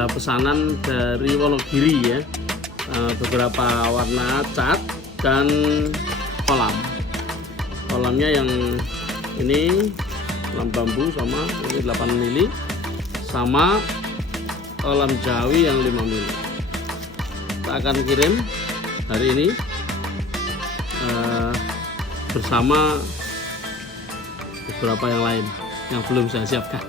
ada pesanan dari Wonogiri ya, beberapa warna cat dan kolamnya yang ini kolam bambu sama ini 8 mili sama kolam jawi yang 5 mili. Kita akan kirim hari ini bersama beberapa yang lain yang belum saya siapkan.